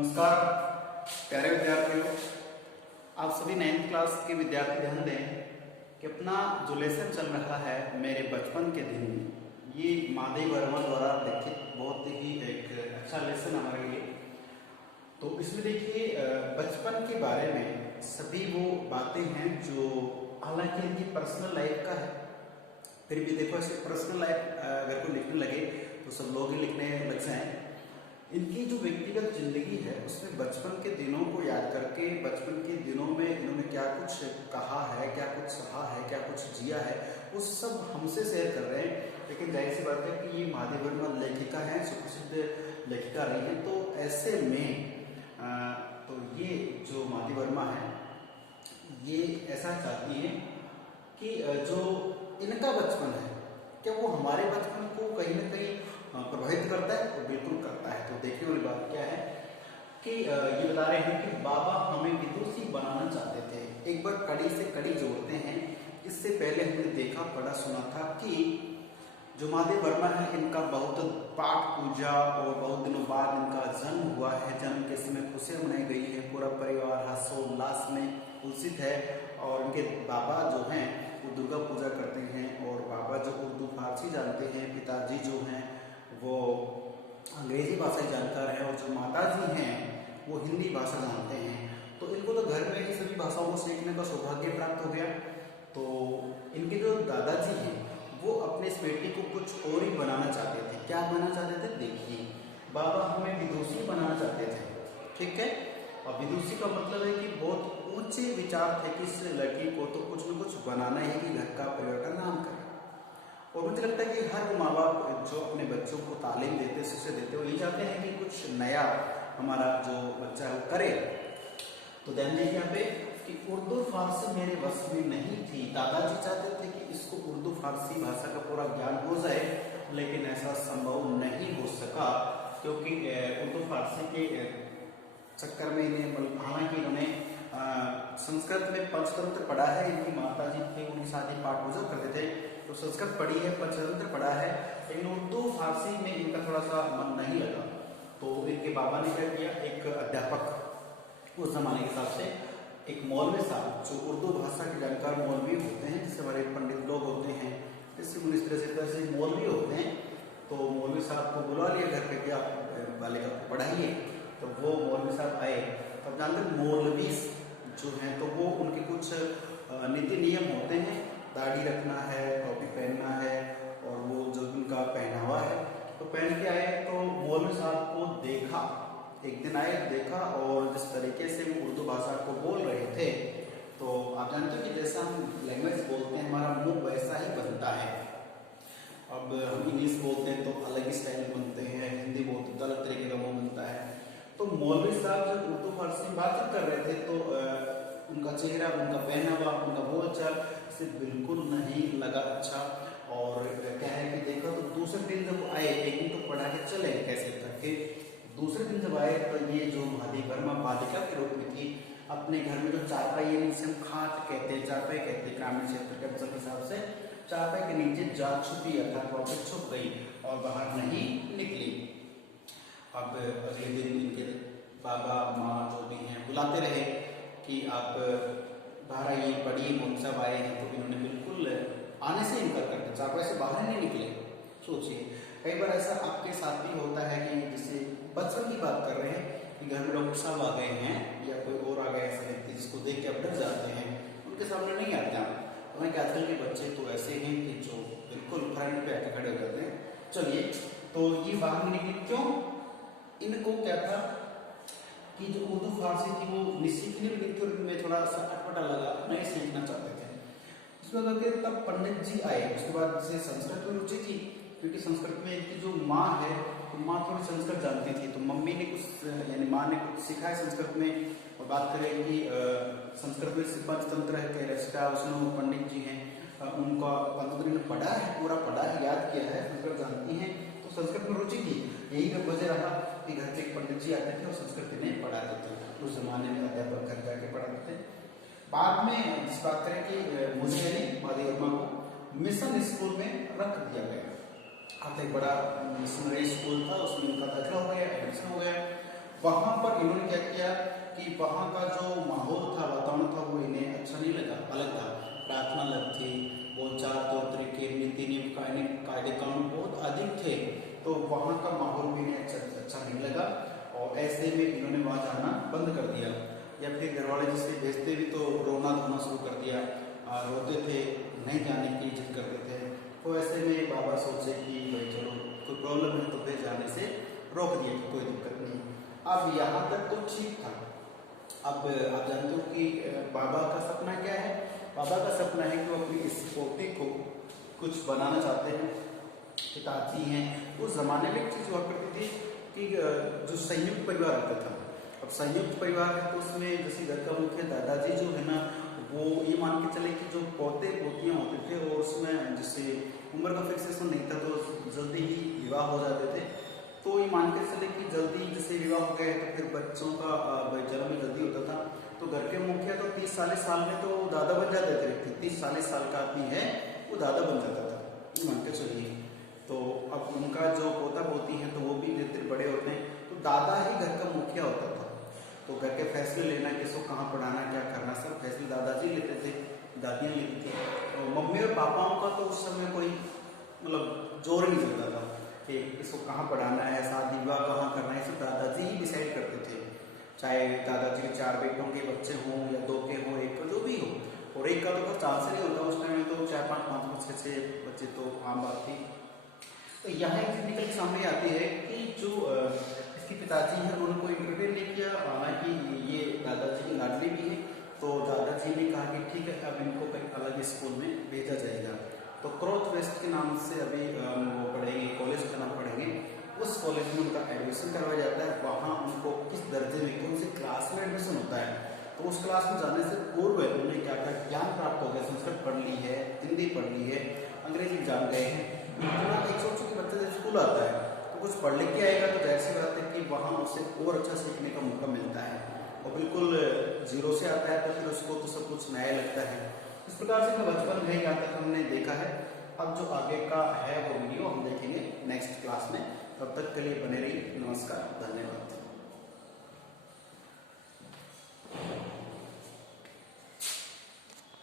नमस्कार प्यारे विद्यार्थियों, आप सभी 9th क्लास के विद्यार्थी ध्यान दें कि अपना जो लेसन चल रहा है मेरे बचपन के दिन, ये माधव वर्मा द्वारा लिखित बहुत ही एक अच्छा लेसन हमारे लिए। तो इसमें देखिए बचपन के बारे में सभी वो बातें हैं जो हालांकि इनकी पर्सनल लाइफ का है, फिर भी देखो ऐसे पर्सनल लाइफ अगर कोई लिखने लगे तो सब लोग ही लिखने लग जाएं। इनकी जो व्यक्तिगत जिंदगी है उसमें बचपन के दिनों को याद करके बचपन के दिनों में इन्होंने क्या कुछ कहा है, क्या कुछ सहा है, क्या कुछ जिया है, वो सब हमसे शेयर कर रहे हैं। लेकिन जाहिर सी बात है कि ये माधव वर्मा लेखिका हैं, सुप्रसिद्ध लेखिका रही हैं, तो ऐसे में तो ये जो माधव वर्मा है ये ऐसा चाहती है कि जो इनका बचपन है क्या वो हमारे बचपन को कहीं ना कहीं प्रभावित करता है, तो बिल्कुल करता है। तो देखने वाली बात क्या है कि ये बता रहे हैं कि बाबा हमें विदुषी बनाना चाहते थे। एक बार कड़ी से कड़ी जोड़ते हैं। इससे पहले हमने देखा पढ़ा सुना था कि जो माधव वर्मा है इनका बहुत पाठ पूजा और बहुत दिनों बाद इनका जन्म हुआ है। जन्म के समय खुशियां मनाई गई है, पूरा परिवार हर्षोल्लास में उल्सित है। और उनके बाबा जो हैं वो दुर्गा पूजा करते हैं और बाबा जो उर्दू फारसी जानते हैं, पिताजी जो हैं वो अंग्रेजी भाषा जानकार हैं और जो माताजी हैं वो हिंदी भाषा जानते हैं। तो इनको तो घर में ही सभी भाषाओं को सीखने का सौभाग्य प्राप्त हो गया। तो इनके जो दादाजी हैं वो अपने इस बेटी को कुछ और ही बनाना चाहते थे। क्या बनाना चाहते थे? देखिए, बाबा हमें विदुषी बनाना चाहते थे, ठीक है। और विदुषी का मतलब है कि बहुत ऊंचे विचार थे कि इस लड़की को तो कुछ न कुछ बनाना है कि घर का परिवार का नाम करे। और मुझे लगता है कि हर माँ बाप जो अपने बच्चों को तालीम देते, शिक्षा देते, वो ये चाहते हैं कि कुछ नया हमारा जो बच्चा है वो करे। तो ध्यान दीजिए यहाँ पे कि उर्दू फारसी मेरे बस में नहीं थी। दादाजी चाहते थे कि इसको उर्दू फारसी भाषा का पूरा ज्ञान हो जाए, लेकिन ऐसा संभव नहीं हो सका क्योंकि उर्दू फारसी के चक्कर में इन्हें, हालांकि इन्होंने संस्कृत में पंचतंत्र पढ़ा है। इनकी माता जी थे, उनके साथ ही पाठ पूजा करते थे, तो संस्कृत पढ़ी है, पंचतंत्र पढ़ा है, लेकिन उर्दू फारसी में इनका थोड़ा सा मन नहीं लगा। तो इनके बाबा ने क्या किया, एक अध्यापक उस जमाने के हिसाब से एक मौलवी साहब जो उर्दू भाषा के जानकार मौलवी होते हैं, जैसे हमारे पंडित लोग होते हैं, जैसे इस तरह से मौलवी होते हैं, तो मौलवी साहब को बुला लिया घर पे कि आप बालिका को पढ़ाइए। तो वो मौलवी साहब आए। तब जानते मौलवी जो हैं तो वो उनके कुछ नीति नियम होते हैं, दाढ़ी रखना है, टोपी पहनना है, और वो जो उनका पहनावा है तो पहन के आए। तो मौलवी साहब को देखा, एक दिन आए, देखा, और जिस तरीके से वो उर्दू भाषा को बोल रहे थे, तो आप जानते हो कि जैसा हम लैंग्वेज बोलते हैं हमारा मुंह वैसा ही बनता है। अब हम इंग्लिश बोलते हैं तो अलग ही स्टाइल बनते हैं, हिंदी बोलते तो अलग तरीके का मुंह बनता है। तो मौलवी साहब जब उर्दू फारसी में बातचीत कर रहे थे तो उनका चेहरा, उनका पहनावा, उनका बोलचाल से बिल्कुल नहीं लगा अच्छा। और क्या है कि देखा तो दूसरे दिन जब आए, एक दिन तो पढ़ा के चले कैसे करके, दूसरे दिन जब आए तो ये जो माधव वर्मा बालिका के रूप में थी, अपने घर में जो चारपाई, जिसे हम खाट कहते हैं, चारपाई कहते हैं ग्रामीण क्षेत्र के अवसर के हिसाब से, चारपाई के नीचे जा छुपी, अर्थात वहां से छुप गई और बाहर नहीं निकली। अब अगले दिन इनके बाबा माँ जो भी हैं बुलाते रहे कि आप बाहर आइए, पढ़िए, मौलवी साहब आए हैं। तो इन्होंने बिल्कुल आने से इनकार कर दिया, चारपाई से बाहर नहीं निकले। सोचिए, कई बार ऐसा आपके साथ भी होता है कि जैसे बचपन की बात कर रहे हैं कि घर में डॉक्टर साहब आ गए हैं या कोई और आ गए ऐसे व्यक्ति जिसको देख के आप डर जाते हैं, उनके सामने नहीं आते आप। तो आजकल के बच्चे तो ऐसे हैं कि जो बिल्कुल फ्रंट पे आके खड़े हो जाते हैं। चलिए, तो ये बाहर में निकली क्यों? इनको क्या था कि जो उर्दू फारसी थी वो सीखने में थोड़ा सा अटपटा लगा, नहीं सीखना चाहते थे। उसके बाद तब पंडित जी आए। उसके बाद जैसे संस्कृत में रुचि थी, क्योंकि संस्कृत में इनकी जो माँ है तो माँ थोड़ी संस्कृत जानती थी, तो मम्मी ने कुछ यानी माँ ने कुछ सिखाया संस्कृत में। और बात करें कि संस्कृत में पंचतंत्र है रचना, उसमें पंडित जी हैं, उनका पंचतंत्र ने पढ़ा है, पूरा पढ़ा है, याद किया है, संस्कृत जानती हैं, तो संस्कृत में रुचि थी। यही वजह रहा कि घर पे एक पंडित जी आते थे और संस्कृत इन्हें पढ़ाते थे। उस जमाने में अध्यापक घर जाके पढ़ाते थे। बाद में जिस बात करें कि मुझे यानी माधव वर्मा को मिशन स्कूल में रख दिया गया। अब एक बड़ा मिशनरी स्कूल था, उसमें उनका दाखिला हो गया, एडमिशन हो गया। वहाँ पर इन्होंने क्या किया कि वहाँ का जो माहौल था, वातावरण था, वो इन्हें अच्छा नहीं लगा, अलग था। प्रार्थना अलग थी, बोलचाल, तौर तरीके, नीति नियम, कायदे कानून बहुत अधिक थे, तो वहाँ का माहौल भी इन्हें अच्छा नहीं लगा और ऐसे में इन्होंने वहाँ जाना बंद कर दिया। या फिर घर वाले जिससे भेजते भी तो रोना धोना शुरू कर दिया, रोते थे, नहीं जाने की जिद करते थे। तो ऐसे में बाबा सोचे कि भाई चलो कोई प्रॉब्लम है तो फिर जाने से रोक दिया कि कोई दिक्कत नहीं। अब यहाँ तक तो ठीक था। अब आप जानते हो कि बाबा का सपना क्या है। बाबा का सपना है कि वो अपनी इस पोती को कुछ बनाना चाहते हैं। पिताजी हैं, उस जमाने में एक चीज हुआ करती थी कि जो संयुक्त परिवार रहता था। अब संयुक्त परिवार है तो उसमें जैसे घर का मुख्य दादाजी जो है ना, वो ये मान के चले कि जो पोते पोतियां होते थे और उसमें जैसे उम्र का फिक्सेशन नहीं था तो जल्दी ही विवाह हो जाते थे। तो ये मान के चले कि जल्दी जैसे विवाह हो गए तो फिर बच्चों का जन्म जल्दी होता था। तो घर के मुखिया तो 30-40 साल में तो दादा बन जाते थे। 30-40 साल का आदमी है वो दादा बन जाता था, ये मान के चलिए। तो अब उनका जो पोता पोती है तो वो भी जितने बड़े होते हैं तो दादा ही घर का मुखिया होता था। तो घर के फैसले लेना, किसको कहाँ पढ़ाना, क्या करना, सब फैसले दादाजी लेते थे, दादियाँ लेती थी। तो मम्मी और पापाओं का तो उस समय कोई मतलब जोर नहीं चलता था कि इसको कहाँ पढ़ाना है, शादी विवाह कहाँ करना है, सब दादाजी ही डिसाइड करते थे। चाहे दादाजी के 4 बेटों के बच्चे हों या 2 के हों, 1 का जो भी हो। और 1 का तो कोई चांस नहीं होता उस टाइम में, तो 4-5, 5, 6 बच्चे तो आम बात थी। तो यहाँ एक चीज निकल के सामने आती है कि जो इसके पिताजी हैं उन्होंने कोई इंटरव्यू नहीं किया, हालांकि ये दादाजी की लाडली भी है। तो दादाजी ने कहा कि ठीक है अब इनको कहीं अलग स्कूल में भेजा जाएगा। तो क्रोथ वेस्ट के नाम से अभी वो पढ़ेंगे, कॉलेज का नाम पढ़ेंगे। उस कॉलेज में उनका एडमिशन करवाया जाता है। वहाँ उनको किस दर्जे में, कौन से क्लास में एडमिशन होता है। तो उस क्लास में जाने से पूर्व उन्हें क्या क्या ज्ञान प्राप्त हो गया, संस्कृत पढ़ ली है, हिंदी पढ़ ली है, अंग्रेजी जान गए हैं। एक सोचो कि बच्चे जब स्कूल आता है तो कुछ पढ़ लिख के आएगा तो जाहिर सी बात है कि वहाँ उसे और अच्छा सीखने का मौका मिलता है। और बिल्कुल जीरो से आता है तो फिर उसको तो सब कुछ नया लगता है। इस प्रकार से बचपन में यहाँ तक हमने देखा है। अब जो आगे का है वो वीडियो हम देखेंगे नेक्स्ट क्लास में। तब तक के लिए बने रहिए। नमस्कार, धन्यवाद।